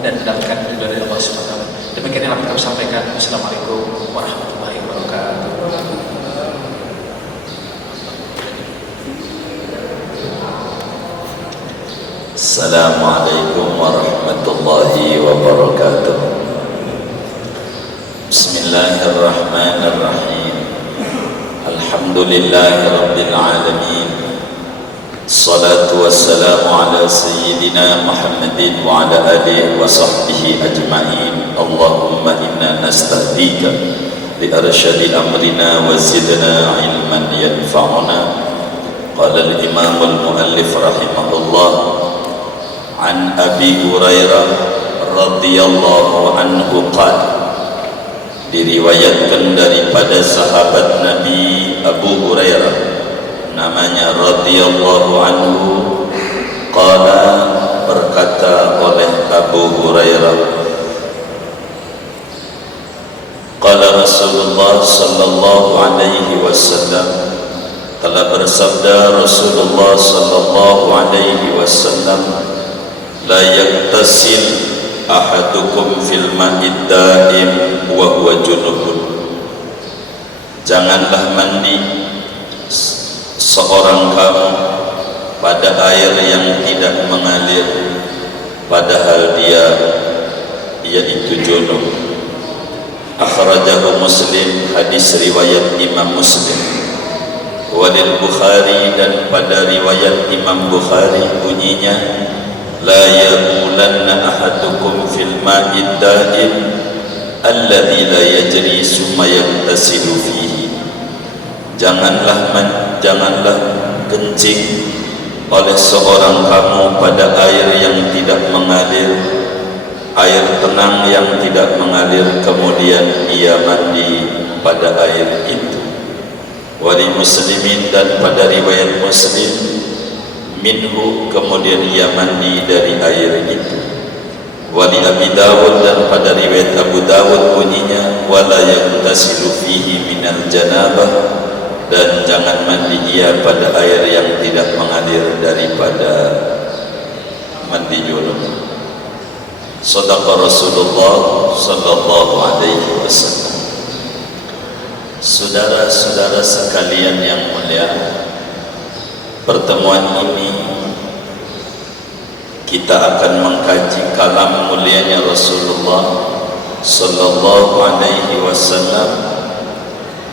dan mendapatkan ridho dari Allah Subhanahu wa taala. Demikian yang kami sampaikan. Wassalamualaikum warahmatullahi wabarakatuh. Assalamualaikum warahmatullahi wabarakatuh. Bismillahirrahmanirrahim. Alhamdulillahi rabbil alamin. Salatu wassalamu ala sayyidina Muhammadin wa ala alihi wa sahbihi ajma'in. Allahumma inna nastahdika li arsyadi amrina wa zidna ilman yanfa'una. Qala al-imam al-muallif rahimahullah an Abi Hurairah radhiyallahu anhu qala, diriwayatkan daripada sahabat Nabi Abu Hurairah namanya radhiyallahu anhu, qala, berkata oleh Abu Hurairah, qala Rasulullah sallallahu alaihi wasallam, telah bersabda Rasulullah sallallahu alaihi wasallam, la yaktasil ahadukum fil ma'id daim wa huwa junubun. Janganlah mandi seorang kamu pada air yang tidak mengalir padahal dia itu junub. Akhrajahu Muslim, hadis riwayat Imam Muslim. Walil Bukhari, dan pada riwayat Imam Bukhari bunyinya, la yaqulanna ahadukum fil ma'id da'im alladhi la yajri summa yaghtasilu fihi. Janganlah kencing oleh seorang kamu pada air yang tidak mengalir, air tenang yang tidak mengalir, kemudian ia mandi pada air itu. Wali Muslimin, dan pada riwayat Muslim, minhu, kemudian ia mandi dari air itu. Wali Abi Dawud, dan pada riwayat Abu Dawud bunyinya, wala yaghtasilu fihi minal janabah, dan jangan mandi ia pada air yang tidak mengalir daripada mandi junub. Shadaqa Rasulullah sallallahu alaihi wasallam. Saudara-saudara sekalian yang mulia, pertemuan ini kita akan mengkaji kalam mulianya Rasulullah sallallahu alaihi wasallam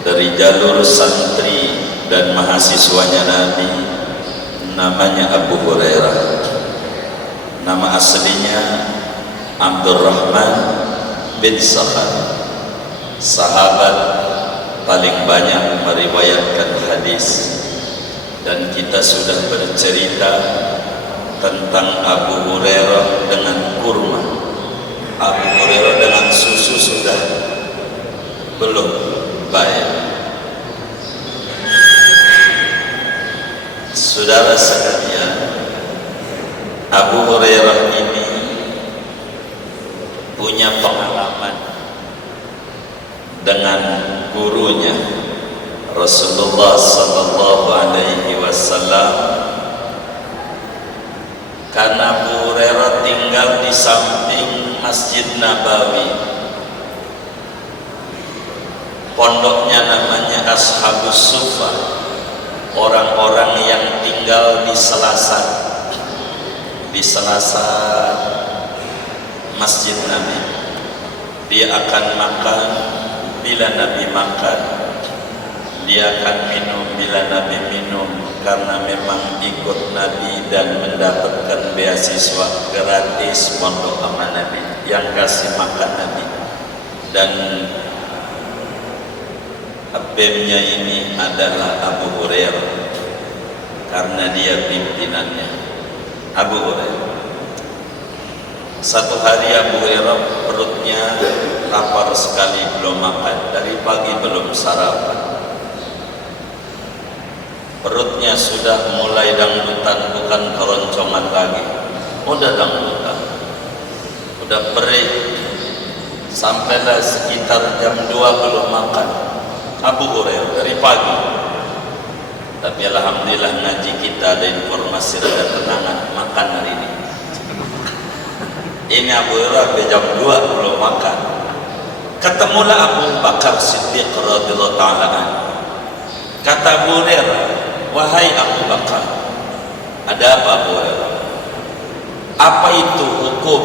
dari jalur santri dan mahasiswanya Nabi, namanya Abu Hurairah. Nama aslinya Abdurrahman bin Sakhar, sahabat paling banyak meriwayatkan hadis. Dan kita sudah bercerita tentang Abu Hurairah dengan kurma, Abu Hurairah dengan susu sudah belum baik. Saudara sekalian, Abu Hurairah ini punya pengalaman dengan gurunya Rasulullah sallallahu alaihi wasallam, karena Abu Hurairah tinggal di samping Masjid Nabawi. Pondoknya namanya Ashabus Sufa, orang-orang yang tinggal di selasar Masjid Nabi. Dia akan makan bila Nabi makan, dia akan minum bila Nabi minum, karena memang ikut Nabi dan mendapatkan beasiswa gratis pondok sama Nabi yang kasih makan Nabi. Dan abemnya ini adalah Abu Hurairah, karena dia pimpinannya. Abu Hurairah, satu hari Abu Hurairah perutnya lapar sekali, belum makan dari pagi, belum sarapan. Perutnya sudah mulai dangdutan, bukan keroncongan lagi, udah dangdutan, udah perih. Sampailah sekitar jam 2 belum makan Abu Hurairah dari pagi. Tapi alhamdulillah ngaji kita ada informasi, ada tenangan makan hari ini. Ini Abu Hurairah jam 2 belum makan. Ketemulah Abu Bakar Siddiq radhiyallahu ta'ala. Kata Abu Hurairah, wahai Abu Bakar, ada apa Abu Hurairah? Apa itu hukum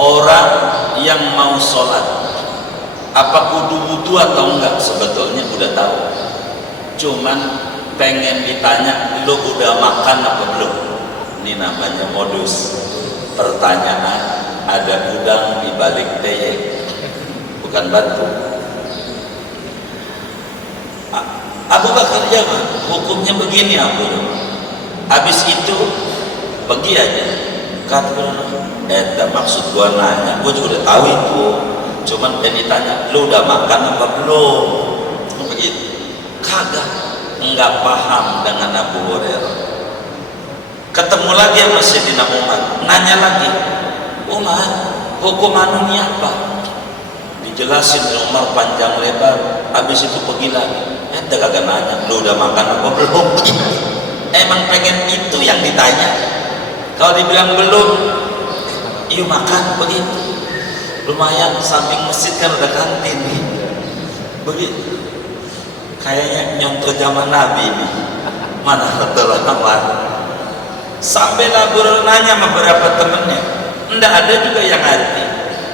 orang yang mau sholat? Apa kudu wudu atau enggak? Sebetulnya udah tahu, cuman pengen ditanya, lu udah makan apa belum? Ini namanya modus pertanyaan, ada udang di balik teyek, bukan batu. Abu Bakar jawab, hukumnya begini Abu. Habis itu pergi aja. Kata, maksud gua nanya, gua juga udah tahu itu, cuman pengen ditanya, lu udah makan apa belum? Begitu. Kagak, enggak paham dengan Abu Hurairah. Ketemu lagi sama Sayyidina Umar, nanya lagi, Umar, hukum anu ini apa? Dijelasin Umar panjang lebar. Habis itu pergi lagi. Kagak nanya, lu udah makan apa belum? Emang pengen itu yang ditanya. Kalau dibilang belum, iya makan begitu. Lumayan, samping masjid kan ada kantin. Begitu. Kayaknya nyontoh zaman Nabi ini. Mana betul Umar? Sampai Abu Hurairah nanya sama beberapa temennya, enggak ada juga yang ngerti.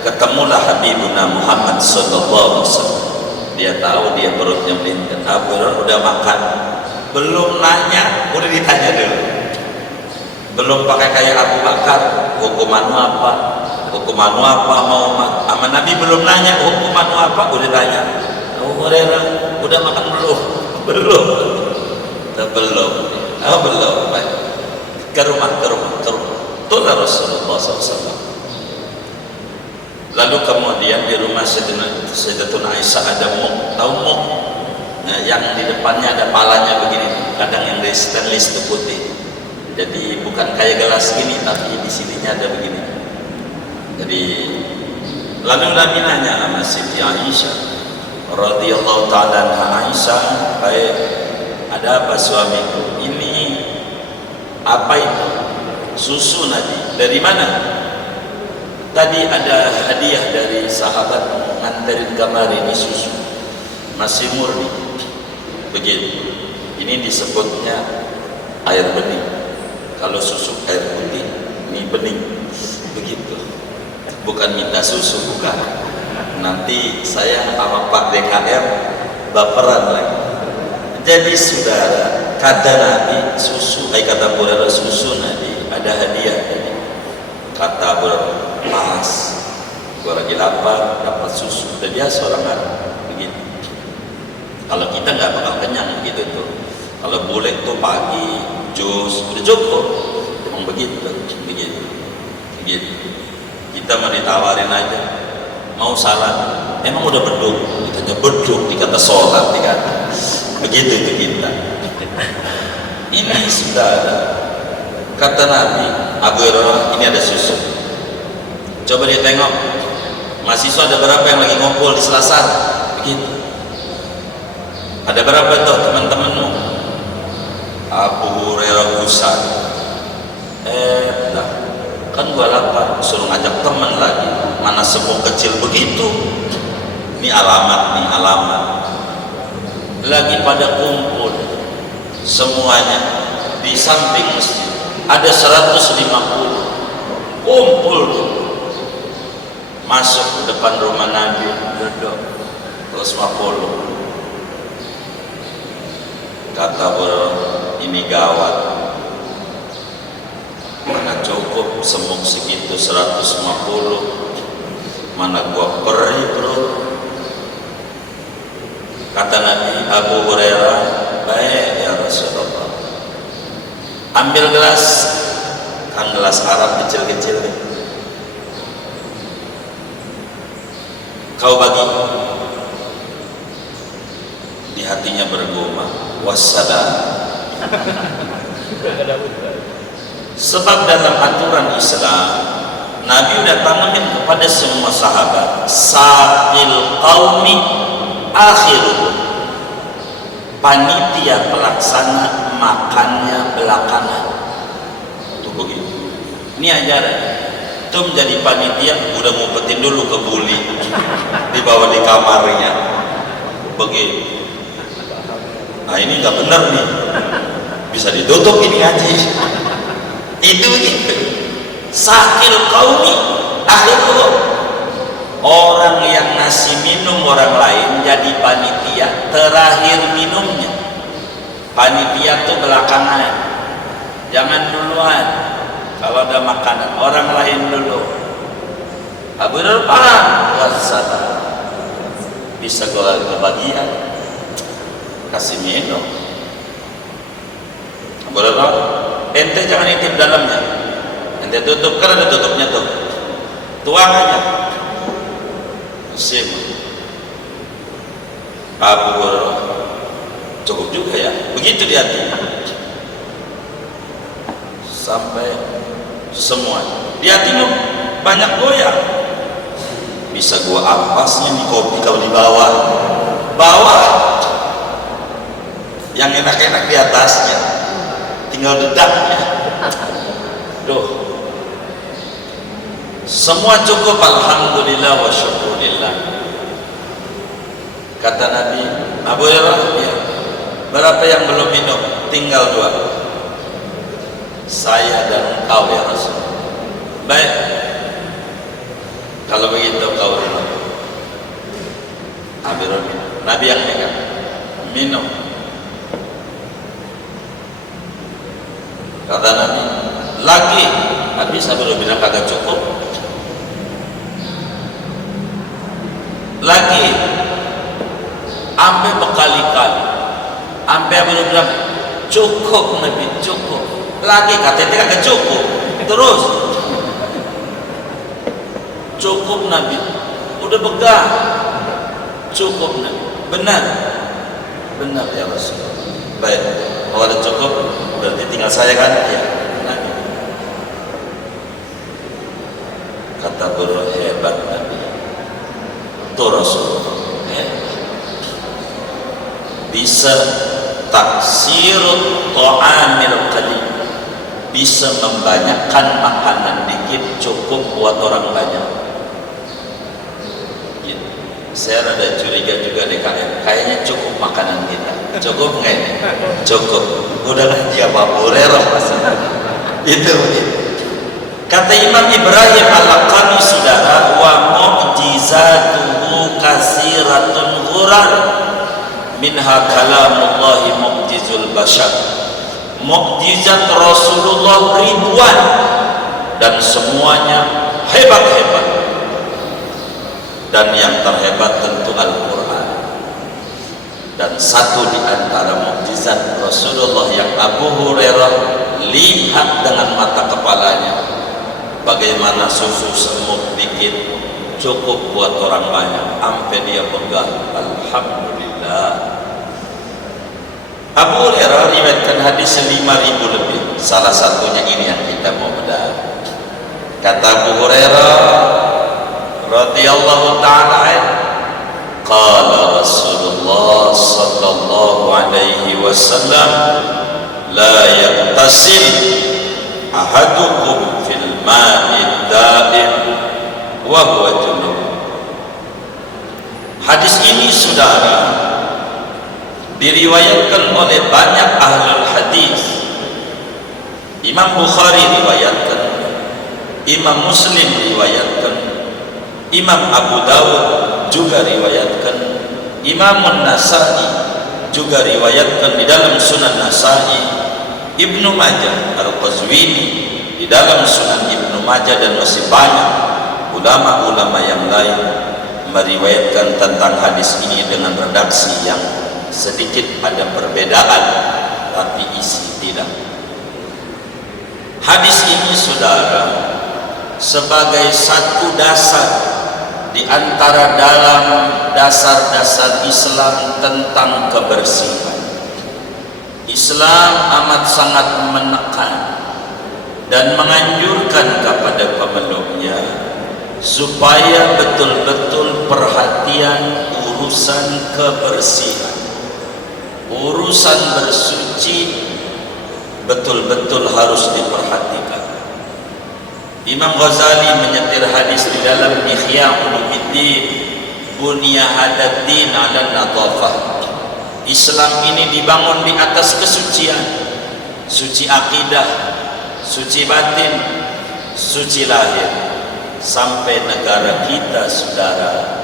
Ketemulah Habibuna Muhammad sallallahu alaihi wasallam. Dia tahu dia perutnya melintir. Abu Hurairah udah makan, belum nanya, udah ditanya dulu. Belum pakai kayak Abu Bakar, hukuman apa? Hukuman apa mau sama Nabi belum nanya hukuman apa, udah tanya. Abu Hurairah udah makan belum? Belum. Belum. Oh belum. Baik. Ke rumah. Itulah Rasulullah SAW. Lalu kemudian di rumah Sayyidatuna Aisyah ada muk, tahu muk? Nah, yang di depannya ada palanya begini, kadang yang dari stainless itu putih. Jadi bukan kayak gelas gini, tapi di sininya ada begini. Jadi lalu Nabi nanya sama Siti Aisyah radhiyallahu ta'ala anha, Aisyah, baik, ada apa suamiku? Ini apa itu? Susu Nabi. Dari mana? Tadi ada hadiah dari sahabat nganterin kamari, ini susu masih murni. Begitu. Ini disebutnya air bening. Kalau susu air putih, ini bening. Begitu. Bukan minta susu, bukan. Nanti saya sama Pak DKM baperan lagi. Jadi saudara, kata Nabi susu, kata Abu Hurairah susu Nabi, ada hadiah tadi. Kata Abu Hurairah, pas gua lagi lapar dapat susu. Dan dia seorang Arab begitu. Kalau kita nggak bakal kenyang gitu tuh. Kalau boleh tuh pagi jus udah cukup. Emang begitu. Kita mau ditawarin aja, mau salat, emang udah beduk, ditanya beduk, dikata sholat, dikata begitu itu kita. Ini sudah ada. Kata Nabi, Abu Hurairah, ini ada susu. Coba dia tengok, mahasiswa ada berapa yang lagi ngumpul di Selasar? Begitu. Ada berapa tuh teman-temanmu? Abu Hurairah gusar. Lah, kan gua lapar, suruh ngajak teman lagi. Mana semua kecil begitu. Ini alamat. Lagi pada kumpul semuanya di samping masjid. Ada 150 kumpul masuk ke depan rumah Nabi, duduk 150. Kata ini gawat, mana cukup semuk segitu 150, mana gua perih bro. Kata Nabi, Abu Hurairah, baik ya Rasulullah, ambil gelas, kan gelas Arab kecil-kecil, kau bagi. Di hatinya bergumam, wassalam. Sebab dalam aturan Islam, Nabi udah tanamin kepada semua sahabat, sa'il qaumi akhiruhum, panitia pelaksana makannya belakangan. Itu begitu. Ini ajaran. Tum jadi panitia udah ngumpetin dulu ke buli, dibawa di kamarnya begini. Nah ini nggak benar nih, bisa ditutup ini ngaji. Itu begitu. Sakil qaumi akhiruhum. Orang yang ngasih minum orang lain jadi panitia terakhir minumnya. Panitia tuh belakangan, jangan duluan. Kalau ada makanan orang lain dulu. Abu Hurairah wassalam, bisa gua kebagian kasih minum. Abu Hurairah, ente jangan intip dalamnya, ente tutup, karena ada tutupnya tuh, tuang aja. Musim Abu Hurairah, cukup juga ya, begitu di hati sampai semua di hatimu banyak goyang. Bisa gua ampasnya nih kopi kalau di bawah yang enak-enak di atasnya, tinggal dedaknya. Duh, semua cukup, alhamdulillah wa syukurillah. Kata Nabi, Abu Hurairah, ya, berapa yang belum minum? Tinggal 2. Saya dan engkau ya Rasul. Baik, kalau begitu kau minum. Abu Hurairah minum. Nabi yang pegang, minum. Kata Nabi, lagi. Habis Abu Hurairah bilang kagak cukup. Lagi, sampai berkali-kali. Sampai Abu Hurairah bilang, cukup Nabi, cukup. Lagi katanya kagak cukup. Terus, cukup Nabi. Udah pegang, cukup Nabi. Benar, benar ya Rasul. Baik, kalau ada cukup, berarti tinggal saya kan? Ya, Nabi. Kata Buru, hebat Nabi. Tuh Rasul, bisa taksirut ta'amil qalil, bisa membanyakkan makanan dikit cukup buat orang banyak. Gitu. Saya rada curiga juga DKM, kayaknya cukup makanan kita. Cukup nggak ini? Cukup. Udah ngaji apa Abu Hurairah itu begitu. Kata Imam Ibrahim Al-Laqani, saudara, wa mu'jizatuhu kasiratun ghurar, minha kalamullahi mu'jizul bashar. Mukjizat Rasulullah ribuan dan semuanya hebat-hebat, dan yang terhebat tentu Al-Quran. Dan satu di antara mukjizat Rasulullah yang Abu Hurairah lihat dengan mata kepalanya, bagaimana susu semut dikit cukup buat orang banyak, sampai dia pegang alhamdulillah. Abu Hurairah riwayatkan hadis 5.000 lebih. Salah satunya ini yang kita mau bedah. Kata Abu Hurairah radhiyallahu ta'ala anhu, qala Rasulullah sallallahu alaihi wasallam, la yaqtasil ahadukum fil ma'i da'im wa huwa junub. Hadis ini saudara diriwayatkan oleh banyak ahlul hadis. Imam Bukhari riwayatkan, Imam Muslim riwayatkan, Imam Abu Dawud juga riwayatkan, Imam An-Nasai juga riwayatkan di dalam Sunan Nasai, Ibnu Majah Al-Qazwini di dalam Sunan Ibnu Majah, dan masih banyak ulama-ulama yang lain meriwayatkan tentang hadis ini dengan redaksi yang sedikit ada perbedaan, tapi isi tidak. Hadis ini saudara sebagai satu dasar di antara dalam dasar-dasar Islam tentang kebersihan. Islam amat sangat menekan dan menganjurkan kepada pemeluknya supaya betul-betul perhatian urusan kebersihan, urusan bersuci betul-betul harus diperhatikan. Imam Ghazali menyetir hadis di dalam Ihya Ulumuddin, bunya hadad din ala nadhafah. Islam ini dibangun di atas kesucian, suci akidah, suci batin, suci lahir. Sampai negara kita, saudara,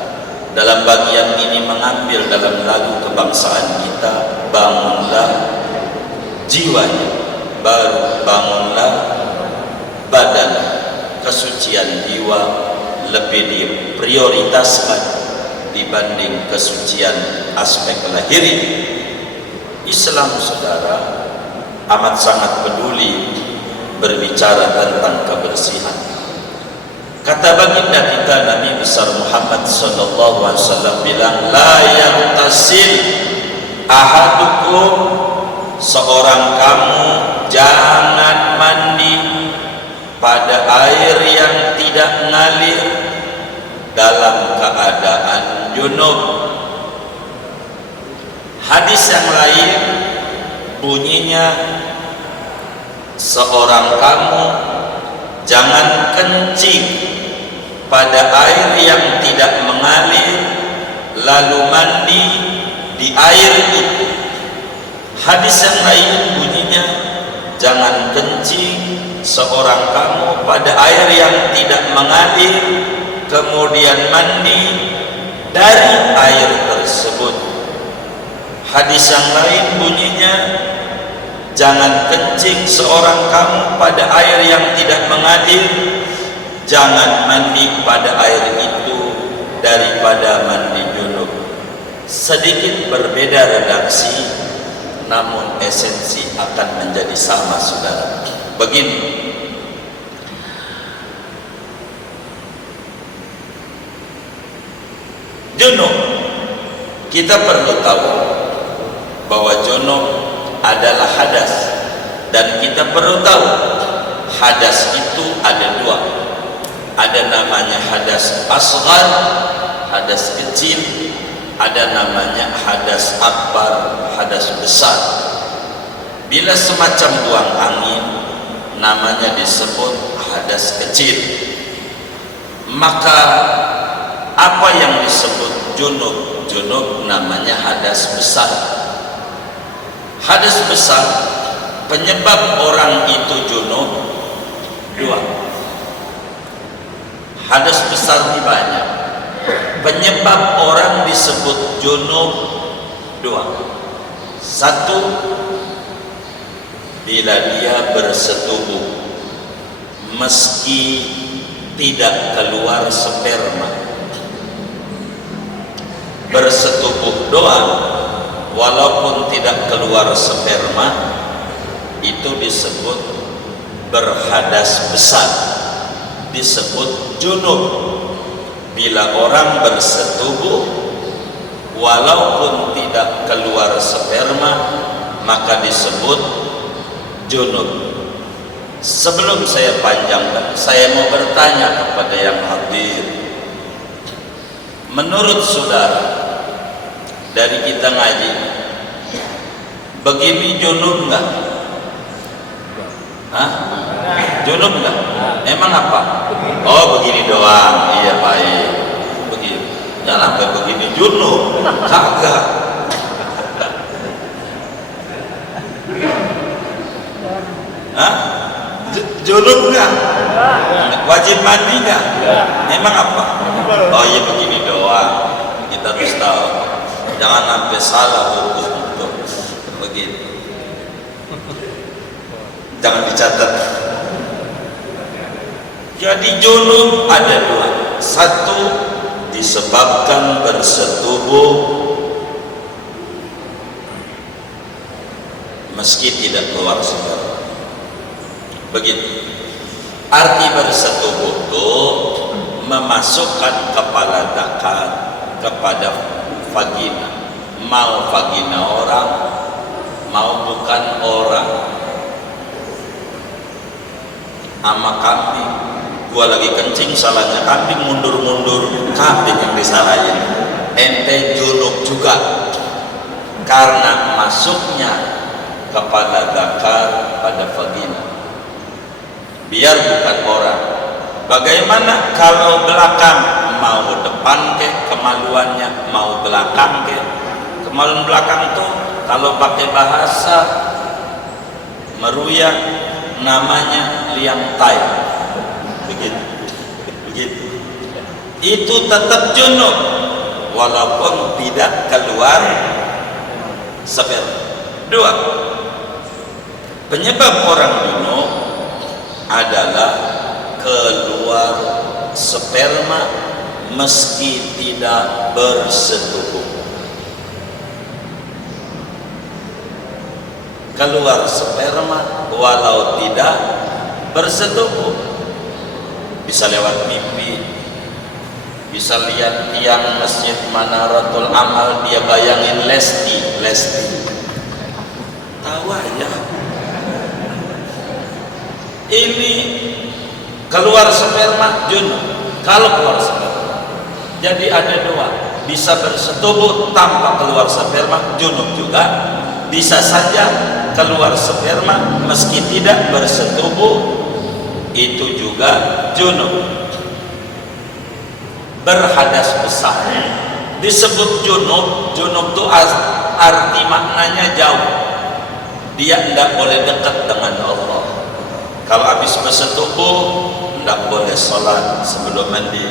dalam bagian ini mengambil dalam lagu kebangsaan kita, bangunlah jiwanya, baru bangunlah badan. Kesucian jiwa lebih diprioritaskan dibanding kesucian aspek lahiri. Islam, saudara, amat sangat peduli berbicara tentang kebersihan. Kata baginda kita Nabi besar Muhammad sallallahu alaihi wasallam bilang, la yaghtasil ahadukum, seorang kamu jangan mandi pada air yang tidak ngalir dalam keadaan junub. Hadis yang lain bunyinya, seorang kamu jangan kencing pada air yang tidak mengalir lalu mandi di air itu. Hadis yang lain bunyinya, jangan kencing seorang kamu pada air yang tidak mengalir kemudian mandi dari air tersebut. Hadis yang lain bunyinya, jangan kencing seorang kamu pada air yang tidak mengalir, jangan mandi pada air itu daripada mandi junub. Sedikit berbeda redaksi, namun esensi akan menjadi sama, saudara. Begini, junub, kita perlu tahu bahwa junub adalah hadas, dan kita perlu tahu hadas itu ada dua. Ada namanya hadas asghar, hadas kecil, ada namanya hadas akbar, hadas besar. Bila semacam buang angin, namanya disebut hadas kecil. Maka apa yang disebut junub? Junub namanya hadas besar. Hadas besar, penyebab orang itu junub dua. Hadas besar ini banyak. Penyebab orang disebut junub dua. Satu, bila dia bersetubuh meski tidak keluar sperma. Bersetubuh doang walaupun tidak keluar sperma, itu disebut berhadas besar, disebut junub. Bila orang bersetubuh walaupun tidak keluar sperma, maka disebut junub. Sebelum saya panjangkan, saya mau bertanya kepada yang hadir, menurut saudara, dari kita ngaji begini junub enggak? Hah? Junub enggak? Emang apa? Oh, begini doang. Iya, baik. Begini. Jangan sampai begini junub. Kagak. Hah? Junub enggak? Wajib mandi enggak? Emang apa? Oh iya, begini doang. Kita harus tahu. Jangan sampai salah hukum untuk begini. Jangan dicatat. Jadi junub ada dua. Satu, disebabkan bersetubuh meski tidak keluar sperma. Begitu. Arti bersetubuh itu memasukkan kepala zakar kepada vagina. Mau vagina orang, mau bukan orang. Ama kambing, gua lagi kencing, salahnya kambing, mundur-mundur, kambing yang disalahin. Ente junub juga karena masuknya kepala zakar pada vagina. Biar bukan orang, Bagaimana kalau belakang? Mau depan ke kemaluannya, mau belakang ke kemaluan belakang tuh kalau pakai bahasa meruya namanya liang tai. Begitu. Itu tetap junub walaupun tidak keluar sperma. Dua, penyebab orang junub adalah keluar sperma meski tidak bersetubuh. Keluar sperma walau tidak bersetubuh. Bisa lewat mimpi, bisa lihat tiang masjid Manaratul Amal, dia bayangin Lesti tahu aja. Ini keluar sperma junub. Kalau keluar sperma, jadi ada dua, bisa bersetubuh tanpa keluar sperma junub juga, bisa saja keluar sperma meski tidak bersetubuh, itu juga junub. Berhadas besar disebut junub. Junub itu arti maknanya jauh, dia tidak boleh dekat dengan Allah. Kalau habis bersetubuh tidak boleh sholat sebelum mandi,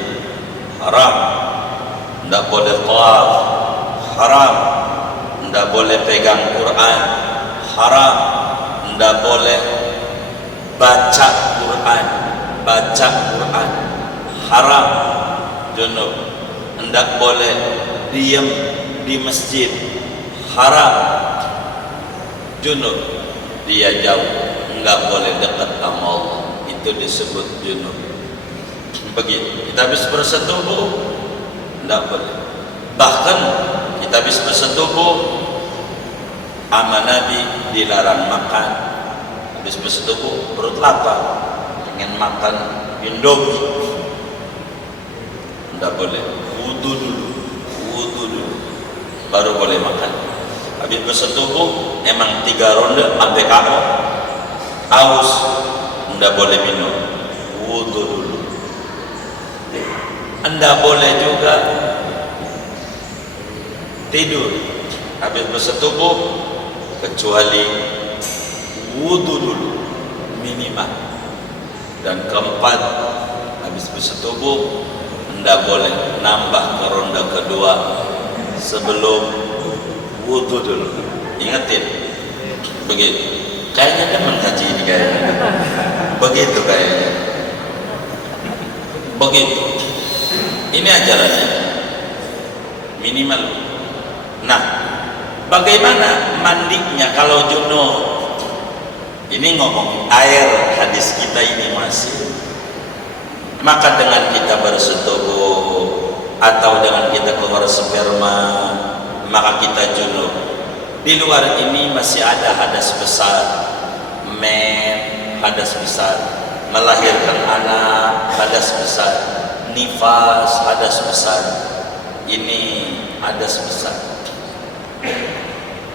haram. Tidak boleh tawaf, haram. Tidak boleh pegang Quran, haram. Tidak boleh baca Quran, haram, junub. Tidak boleh diam di masjid, haram, junub. Dia jauh, enggak boleh dekat sama Allah, itu disebut junub. Begitu. Kita habis bersetubuh enggak boleh. Bahkan kita habis bersetubuh sama Nabi dilarang makan. Habis bersetubuh perut lapar, ingin makan Indomie, enggak boleh. Wudu dulu baru boleh makan. Habis bersetubuh emang 3 ronde sampai KO, haus, enggak boleh minum, wudu dulu. Enggak boleh juga tidur habis bersetubuh kecuali wudu dulu minimal. Dan keempat, habis bersetubuh enggak boleh nambah ke ronde kedua sebelum wudu dulu. Ingetin begitu. Kayaknya demen ngaji ini kayaknya. Begitu kayaknya. Begitu. Ini ajarannya minimal. Nah, bagaimana mandinya kalau junub? Ini ngomong air, hadis kita ini masih. Maka dengan kita bersetubuh atau dengan kita keluar sperma, maka kita junub. Di luar ini masih ada hadas besar, hadas besar, melahirkan anak, hadas besar, nifas, hadas besar. Ini hadas besar.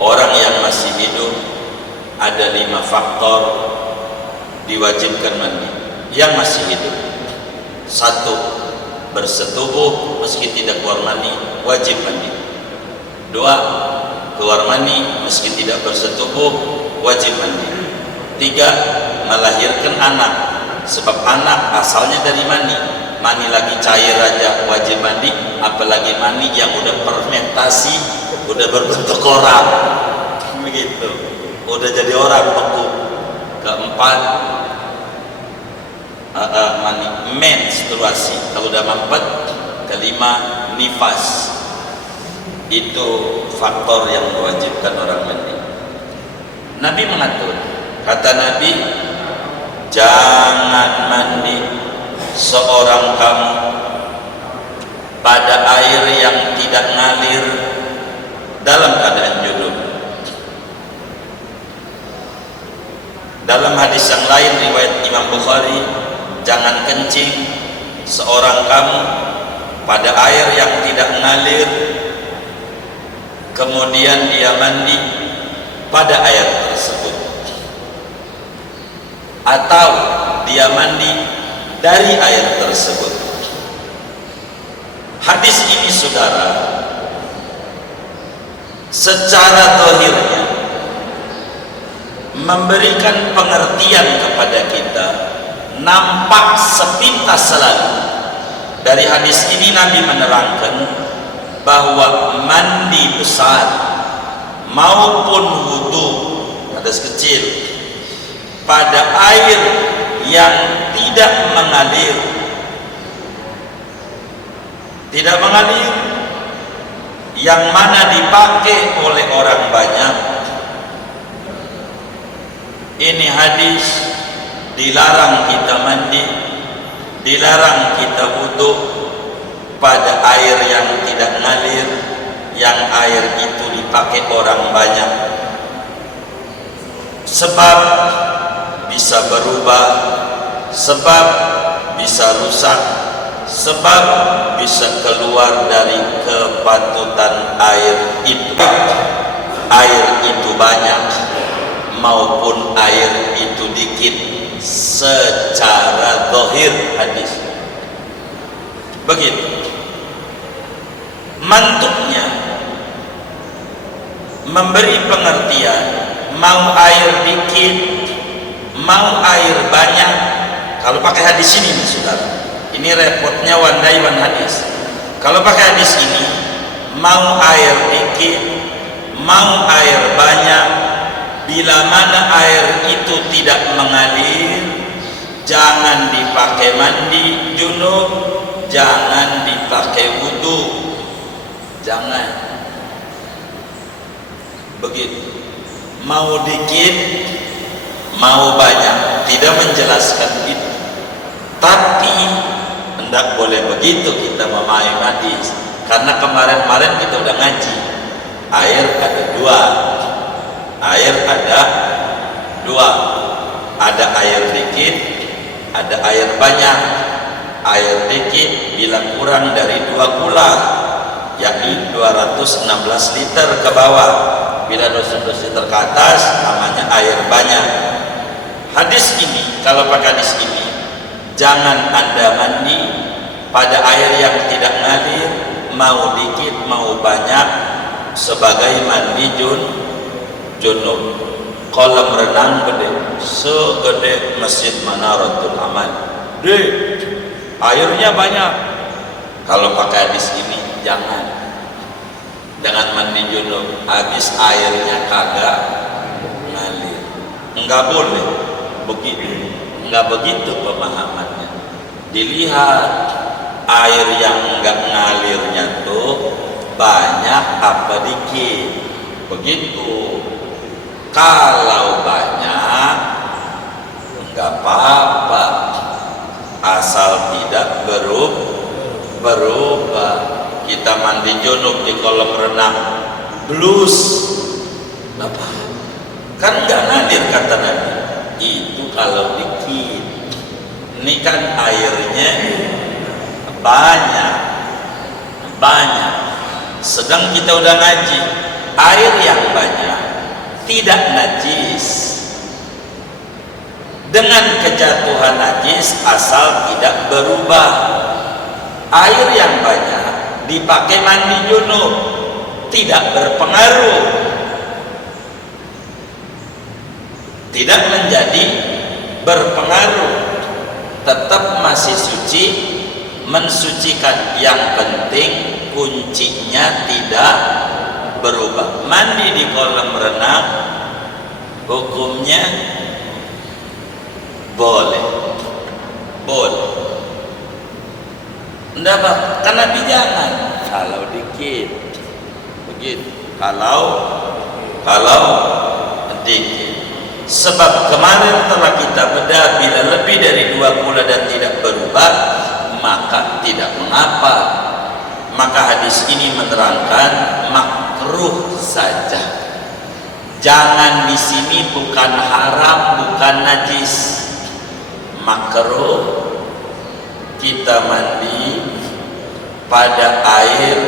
Orang yang masih hidup ada 5 faktor diwajibkan mandi. Yang masih hidup, 1, bersetubuh meski tidak keluar mani, wajib mandi. 2, keluar mani meski tidak bersetubuh, wajib mandi. 3, melahirkan anak, sebab anak asalnya dari mani. Mani lagi cair aja wajib mandi, apalagi mani yang udah fermentasi, udah berbentuk orang, begitu, udah jadi orang beku. Keempat, mani menstruasi kalau udah mampet. Kelima, nifas. Itu faktor yang mewajibkan orang mandi. Nabi mengatur, kata Nabi, jangan mandi seorang kamu pada air yang tidak ngalir dalam keadaan junub. Dalam hadis yang lain riwayat Imam Bukhari, jangan kencing seorang kamu pada air yang tidak ngalir kemudian dia mandi pada air tersebut, atau dia mandi dari air tersebut. Hadis ini saudara, secara zahirnya memberikan pengertian kepada kita, nampak sepintas selalu. Dari hadis ini Nabi menerangkan bahwa mandi besar maupun wudu hadas kecil pada air yang tidak mengalir, yang mana dipakai oleh orang banyak. Ini hadis dilarang kita mandi, dilarang kita wudu pada air yang tidak ngalir, yang air itu dipakai orang banyak, sebab bisa berubah, sebab bisa rusak, sebab bisa keluar dari kepatutan air itu. Air itu banyak maupun air itu dikit, secara zahir hadis begitu. Mantuknya memberi pengertian, mau air dikit, mau air banyak. Kalau pakai hadis ini nih saudara, ini repotnya one day one hadis. Kalau pakai hadis ini, mau air dikit, mau air banyak, bila mana air itu tidak mengalir, jangan dipakai mandi junub, jangan dipakai wudu, jangan. Begitu. Mau dikit, mau banyak, tidak menjelaskan itu. Tapi hendak boleh begitu kita memahami hadis, karena kemarin-kemarin kita udah ngaji. Air ada dua. Air ada dua. Ada air dikit, ada air banyak. Air dikit bila kurang dari 2 kula, yakni 216 liter ke bawah. Bila 200 liter ke atas namanya air banyak. Hadis ini, kalau pakai hadis ini, jangan Anda mandi pada air yang tidak ngalir, mau dikit mau banyak, sebagai mandi junub. Kolam renang gede, segede Masjid Manaratul Aman, airnya banyak. Kalau pakai hadis ini jangan mandi junub, habis airnya kagak ngalir. Enggak boleh begitu, enggak begitu pemahamannya. Dilihat air yang enggak ngalirnya tuh banyak apa dikit, begitu. Kalau banyak enggak apa-apa, asal tidak berubah. Kita mandi junub di kolam renang, blus, apa? Kan nggak ngalir kata Nabi. Itu kalau dikit. Ini kan airnya banyak. Sedang kita udah ngaji, air yang banyak tidak najis. Dengan kejatuhan najis asal tidak berubah. Air yang banyak dipakai mandi junub tidak berpengaruh, tidak menjadi berpengaruh, tetap masih suci, mensucikan. Yang penting kuncinya tidak berubah. Mandi di kolam renang hukumnya boleh. Enggak Pak, karena jangan kalau dikit begitu, kalau dikit. Sebab kemarin telah kita bedah, bila lebih dari 2 kula dan tidak berubah, maka tidak mengapa. Maka hadis ini menerangkan makruh saja. Jangan di sini bukan haram, bukan najis. Makruh kita mandi pada air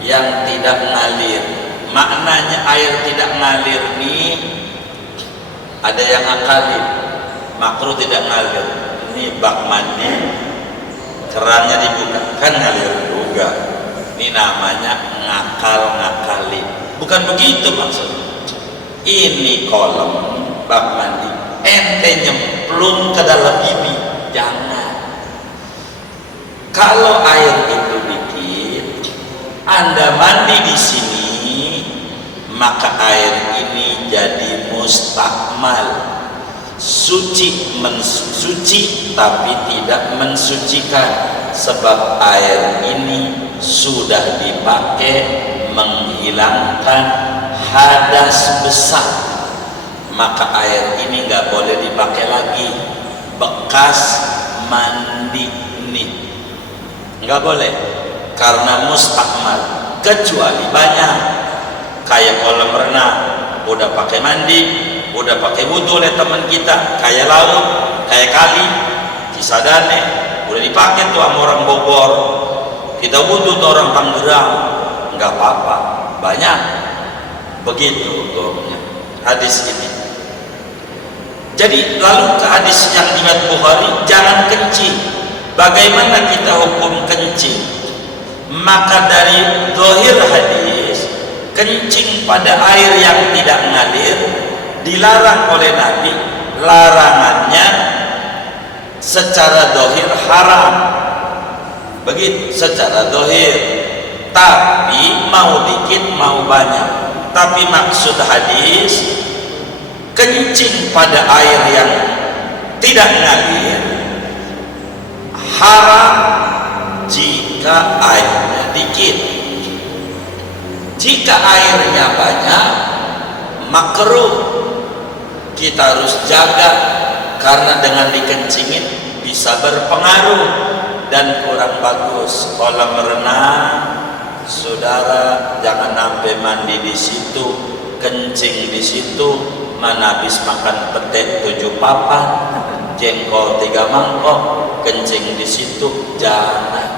yang tidak ngalir. Maknanya air tidak ngalir ini ada yang akalin, makruh tidak ngalir. Ini bak mandi, kerannya dibuka, kan ngalir juga. Ini namanya ngakal-ngakali. Bukan begitu maksudnya. Ini kolam bak mandi, ente nyemplung ke dalam ini, jangan. Kalau air itu dikit, Anda mandi di sini, maka air ini jadi mustakmal, suci, mensuci tapi tidak mensucikan, sebab air ini sudah dipakai menghilangkan hadas besar. Maka air ini nggak boleh dipakai lagi bekas mandi ini, nggak boleh, karena mustakmal. Kecuali banyak, kayak kolam renang udah pakai mandi, udah pakai wudhu oleh teman kita, kayak laut, kayak kali Cisadane udah dipakai tuh sama orang Bogor, kita wudhu tuh orang Tangerang, nggak apa-apa. Banyak begitu hukumnya hadis ini. Jadi lalu ke hadis yang riwayat Bukhari, jangan kencing. Bagaimana kita hukum kencing? Maka dari zahir hadis, kencing pada air yang tidak ngalir dilarang oleh Nabi. Larangannya secara zahir haram, begitu secara zahir, tapi mau dikit mau banyak. Tapi maksud hadis, kencing pada air yang tidak ngalir haram jika airnya dikit. Jika airnya banyak, makruh. Kita harus jaga, karena dengan dikencingin bisa berpengaruh dan kurang bagus. Kolam renang, saudara jangan sampai mandi di situ, kencing di situ, mana habis makan petek 7 papan, jengkol 3 mangkok, kencing di situ, jangan.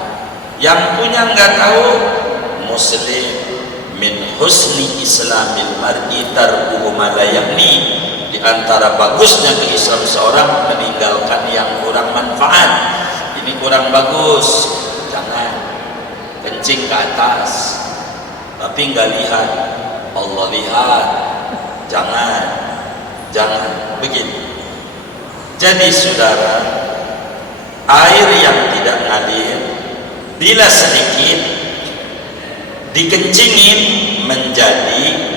Yang punya nggak tahu, muslim min husni islamil mar'i tarkuhu ma la ya'ni. Di antara bagusnya keislam seorang meninggalkan yang kurang manfaat. Ini kurang bagus, jangan. Kencing ke atas tapi nggak lihat, Allah lihat, jangan begitu. Jadi saudara, air yang tidak ngalir bila sedikit dikencingin menjadi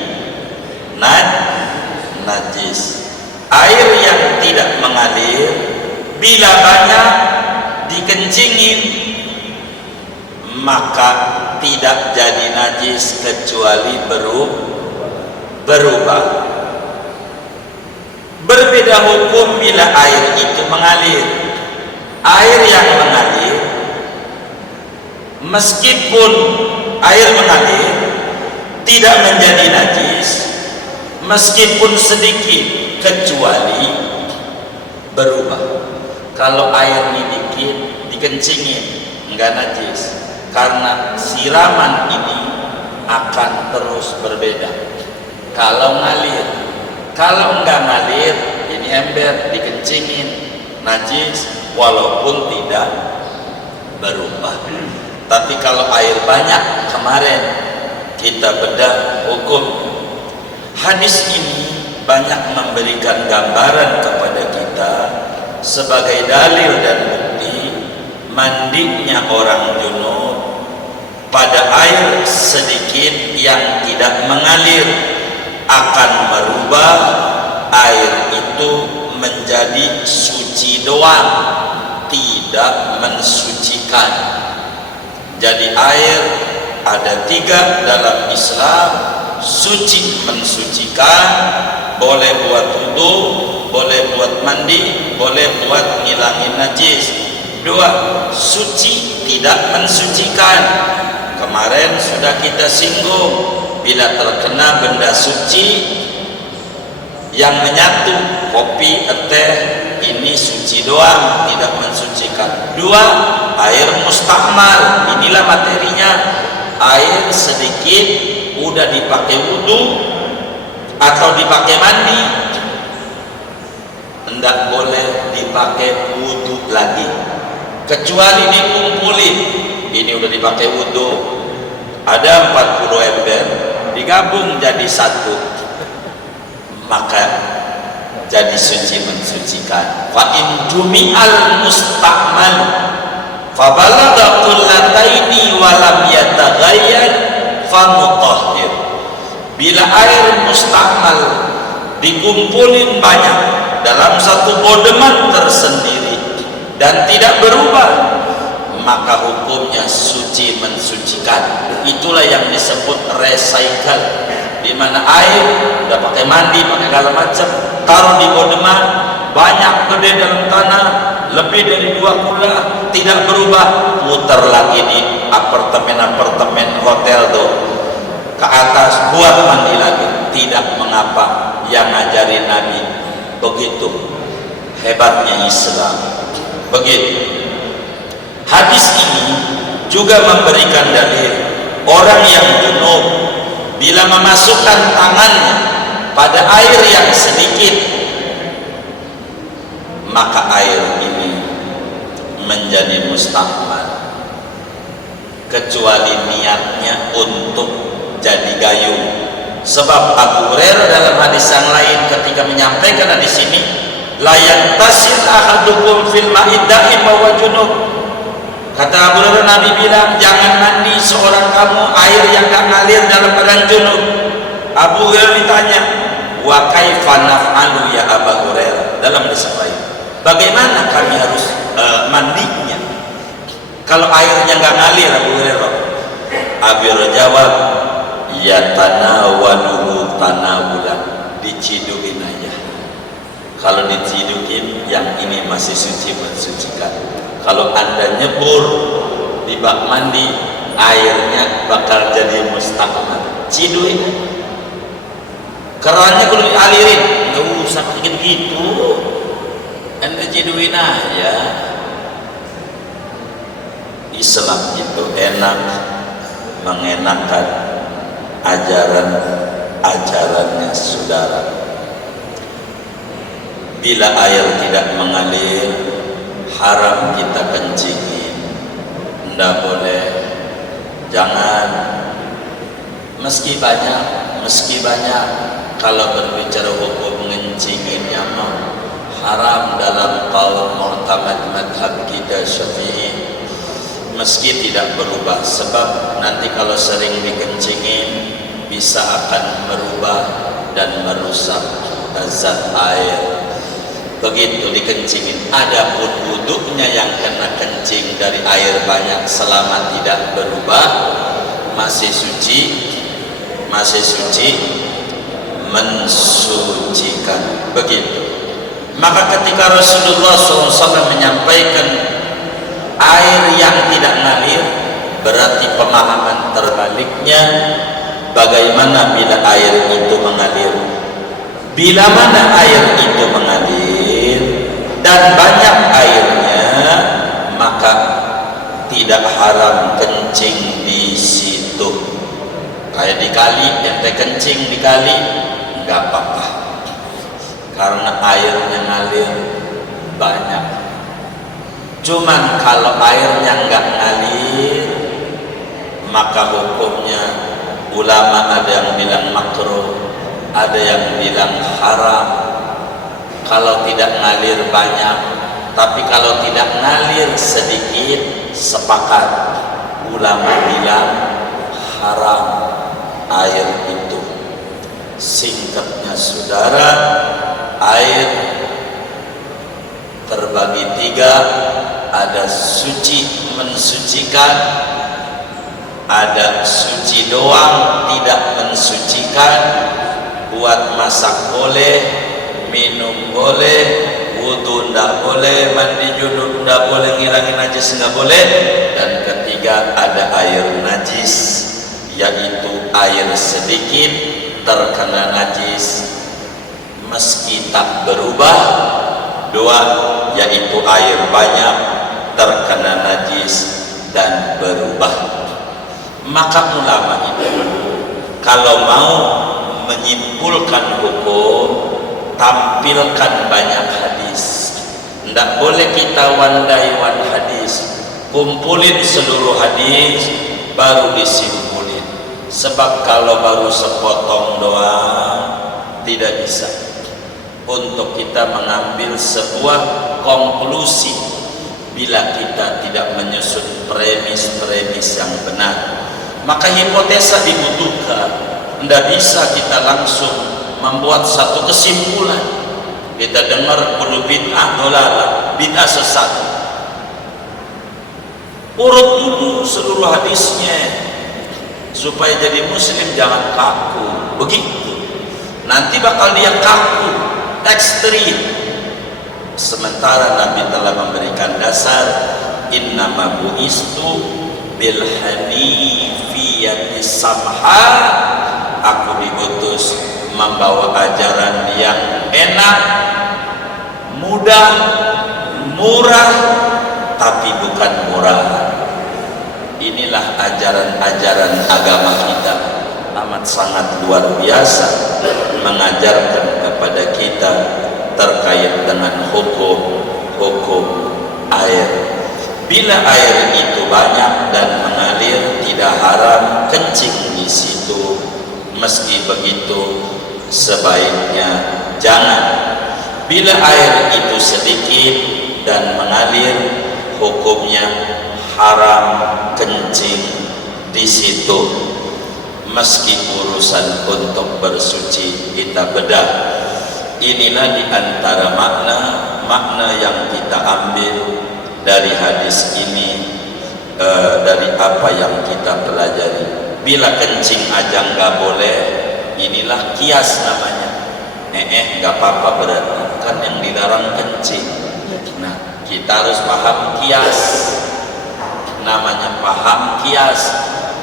najis. Air yang tidak mengalir bila banyak dikencingin maka tidak jadi najis kecuali berubah. Berbeda hukum bila air itu mengalir. Air yang mengalir, meskipun air mengalir tidak menjadi najis meskipun sedikit, kecuali berubah. Kalau air ini dikit dikencingin enggak najis, karena siraman ini akan terus berbeda. Kalau ngalir, kalau enggak ngalir, ini ember dikencingin najis walaupun tidak berubah. Tapi kalau air banyak, kemarin kita bedah hukum. Hadis ini banyak memberikan gambaran kepada kita sebagai dalil dan bukti mandinya orang junub pada air sedikit yang tidak mengalir akan merubah air itu menjadi suci doang, tidak mensucikan. Jadi air ada 3 dalam Islam: suci, mensucikan, boleh buat wudu, boleh buat mandi, boleh buat ngilangin najis. 2, suci, tidak mensucikan. Kemarin sudah kita singgung, bila terkena benda suci yang menyatu, kopi, teh, ini suci doang, tidak mensucikan. 2, air mustakmal, inilah materinya. Air sedikit udah dipakai wudu atau dipakai mandi, hendak boleh dipakai wudhu lagi, kecuali dikumpulin. Ini udah dipakai wudhu, ada 40 ember, digabung jadi satu, maka jadi suci mensucikan. Fa in jumi'al musta'mal fa balagha qullataini wa lam yataghayyar fa mutahhir. Bila air musta'mal dikumpulin banyak dalam satu bodeman tersendiri dan tidak berubah, maka hukumnya suci mensucikan. Itulah yang disebut recycle, di mana air udah pakai mandi, pakai segala macam, taruh di bodeman banyak gede dalam tanah, lebih dari 2 kula, tidak berubah, putar lagi di apartemen hotel tuh ke atas, buat mandi lagi, tidak mengapa. Yang ngajarin Nabi begitu. Hebatnya Islam begitu. Hadis ini juga memberikan dalil orang yang junub bila memasukkan tangannya pada air yang sedikit, maka air ini menjadi mustahmal, kecuali niatnya untuk jadi gayung. Sebab Abu Hurairah dalam hadis yang lain ketika menyampaikan hadis ini, la yantasil ahadukum fil ma'i da'im wa junub. Kata Abu Hurairah, Nabi bilang, jangan mandi seorang kamu air yang gak ngalir dalam keadaan junub. Abu Hurairah ditanya, wa kaifa naf'alu ya Abu Hurairah, dalam hadis lain, bagaimana kami harus mandinya kalau airnya gak ngalir? Abu Hurairah jawab, ya tanawaluhu tanawulan, dicidukin aja. Kalau dicidukin, yang ini masih suci mensucikan. Kalau anda nyebur di bak mandi, airnya bakal jadi mustahmal, ciduin. Kerannya kalau dialirin, nggak usah bikin gitu, anda ciduin aja. Islam itu enak, mengenakan ajarannya saudara. Bila air tidak mengalir, haram kita kencingin, ndak boleh. Jangan, meski banyak kalau berbicara hukum ngencinginnya mah haram dalam qaul mu'tamad madhab kita Syafi'i, meski tidak berubah. Sebab nanti kalau sering dikencingin bisa akan merubah dan merusak zat air. Begitu dikencingin. Adapun wuduknya yang kena kencing dari air banyak selama tidak berubah, masih suci mensucikan. Begitu. Maka ketika Rasulullah SAW menyampaikan air yang tidak ngalir, berarti pemahaman terbaliknya, bagaimana bila air itu mengalir? Bila mana air itu mengalir dan banyak airnya, maka tidak haram kencing di situ. Kayak di kali, yang kencing di kali nggak apa-apa, karena airnya ngalir banyak. Cuman kalau airnya nggak ngalir, maka hukumnya ulama ada yang bilang makruh, ada yang bilang haram. Kalau tidak ngalir banyak, tapi kalau tidak ngalir sedikit, sepakat ulama bilang haram air itu. Singkatnya saudara, air terbagi 3, ada suci mensucikan, ada suci doang tidak mensucikan. Buat masak boleh, minum boleh, wudu ndak boleh, mandi junub ndak boleh, ngilangin najis nggak boleh. Dan ketiga, ada air najis, yaitu air sedikit terkena najis meski tak berubah. 2, yaitu air banyak terkena najis dan berubah. Maka ulama itu kalau mau menyimpulkan hukum, tampilkan banyak hadis, Tidak boleh kita one day one hadis, kumpulin seluruh hadis baru disimpulin. Sebab kalau baru sepotong doang tidak bisa untuk kita mengambil sebuah konklusi bila kita tidak menyusun premis-premis yang benar. Maka hipotesa dibutuhkan. Tidak bisa kita langsung membuat satu kesimpulan. Kita dengar kullu bid'ah dolalah, bid'ah sesat. Urut dulu seluruh hadisnya supaya jadi muslim jangan kaku. Begitu. Nanti bakal dia kaku, ekstrim. Sementara Nabi telah memberikan dasar, innama bu'istu bil hanifiyati samha, aku diutus membawa ajaran yang enak, mudah, murah, tapi bukan murah. Inilah ajaran-ajaran agama kita, amat sangat luar biasa, mengajarkan kepada kita terkait dengan hukum air. Bila air itu banyak dan mengalir, tidak haram kencing di situ. Meski begitu, sebaiknya jangan. Bila air itu sedikit dan mengalir, hukumnya haram kencing di situ. Meski urusan untuk bersuci kita bedah. Inilah di antara makna yang kita ambil dari hadis ini, dari apa yang kita pelajari. Bila kencing aja nggak boleh, inilah kias namanya. Nggak apa-apa berarti kan yang dilarang kencing. Nah, kita harus paham kias. Namanya paham kias.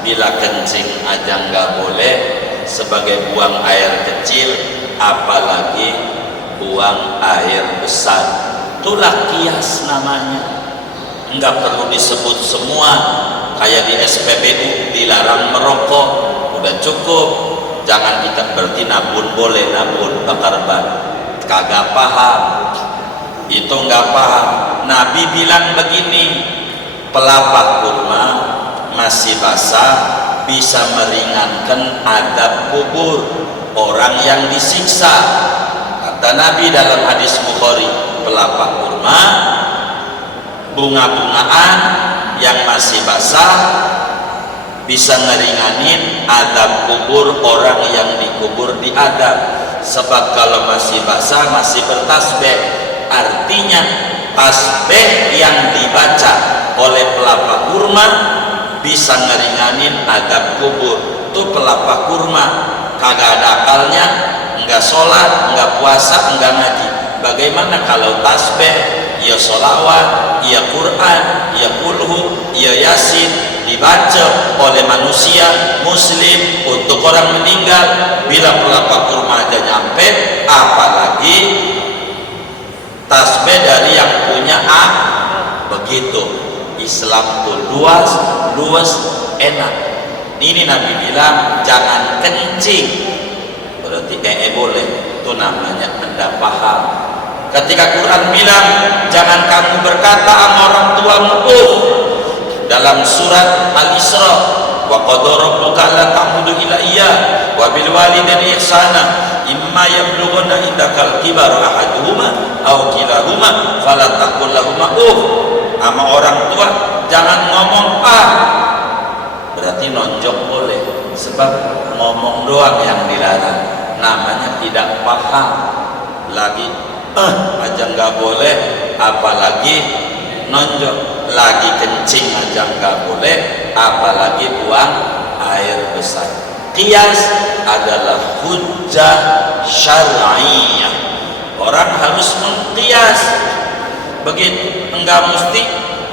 Bila kencing aja nggak boleh sebagai buang air kecil, apalagi buang air besar. Itulah kias namanya. Nggak perlu disebut semua. Kayak di SPBU dilarang merokok, udah cukup. Jangan kita berarti nabun boleh, nabun bakar ban. Kagak paham, itu nggak paham. Nabi bilang begini, pelapak kurma masih basah bisa meringankan adab kubur orang yang disiksa. Kata Nabi dalam hadis Bukhari, pelapak kurma, bunga-bungaan yang masih basah bisa ngeringanin adab kubur orang yang dikubur di adab. Sebab kalau masih basah masih bertasbih, artinya tasbih yang dibaca oleh pelapa kurma bisa ngeringanin adab kubur. Itu pelapa kurma kagak ada akalnya, enggak sholat, enggak puasa, enggak ngaji. Bagaimana kalau tasbih, ya sholawat, ya Quran, ya kulhu, ya yasin dibaca oleh manusia muslim untuk orang meninggal? Bila pelapa kurma aja nyampe, apalagi tasbih dari yang punya begitu. Islam tuh luas, enak. Ini Nabi bilang jangan kencing, berarti boleh. Itu namanya anda paham. Ketika Quran bilang jangan kamu berkata sama orang tuamu dalam surat Al-Isra, wa qadara rabbuka alla ta'budu illa iyyah wa bil walidayni ihsana imma yablughanna indakal kibar ahaduhuma aw kilahuma fala taqul lahumā sama orang tua jangan ngomong berarti nonjok boleh, sebab ngomong doang yang dilarang. Namanya tidak paham. Lagi aja nggak boleh, apalagi nonjok. Lagi kencing aja nggak boleh, apalagi buang air besar. Qiyas adalah hujjah syar'iyah. Orang harus mengqiyas. Begitu, enggak mesti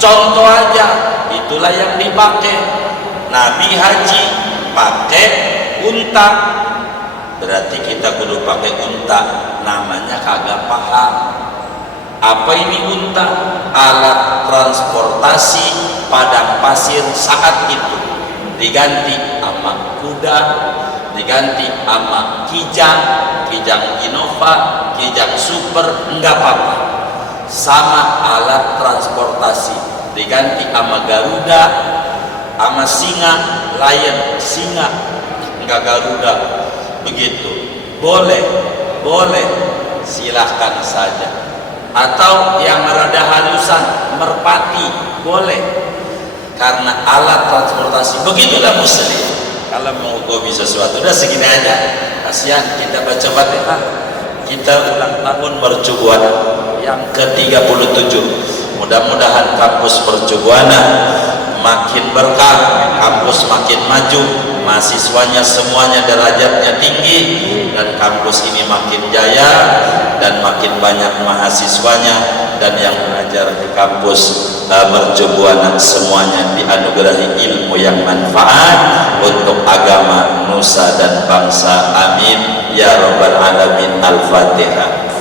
contoh aja. Itulah yang dipakai. Nabi haji pakai unta, berarti kita kudu pakai unta. Namanya kagak paham. Apa ini unta? Alat transportasi padang pasir saat itu. Diganti sama kuda, diganti sama kijang Innova, kijang super, enggak apa-apa. sama alat transportasi, diganti sama Garuda, sama singa, Lion, singa, enggak Garuda, begitu. Boleh, silahkan saja. Atau yang rada halusan, merpati, boleh, karena alat transportasi. Begitulah muslim. Kalau menghukumi sesuatu, udah segini aja. Kasihan kita baca Fatihah. Kita ulang tahun Mercubuana yang ke-37. Mudah-mudahan kampus Mercubuana makin berkah, kampus makin maju, mahasiswanya semuanya derajatnya tinggi, dan kampus ini makin jaya dan makin banyak mahasiswanya, dan yang belajar di kampus Mercubuana semuanya dianugerahi ilmu yang manfaat untuk agama, nusa dan bangsa. Amin ya rabbal alamin. Al-Fatihah.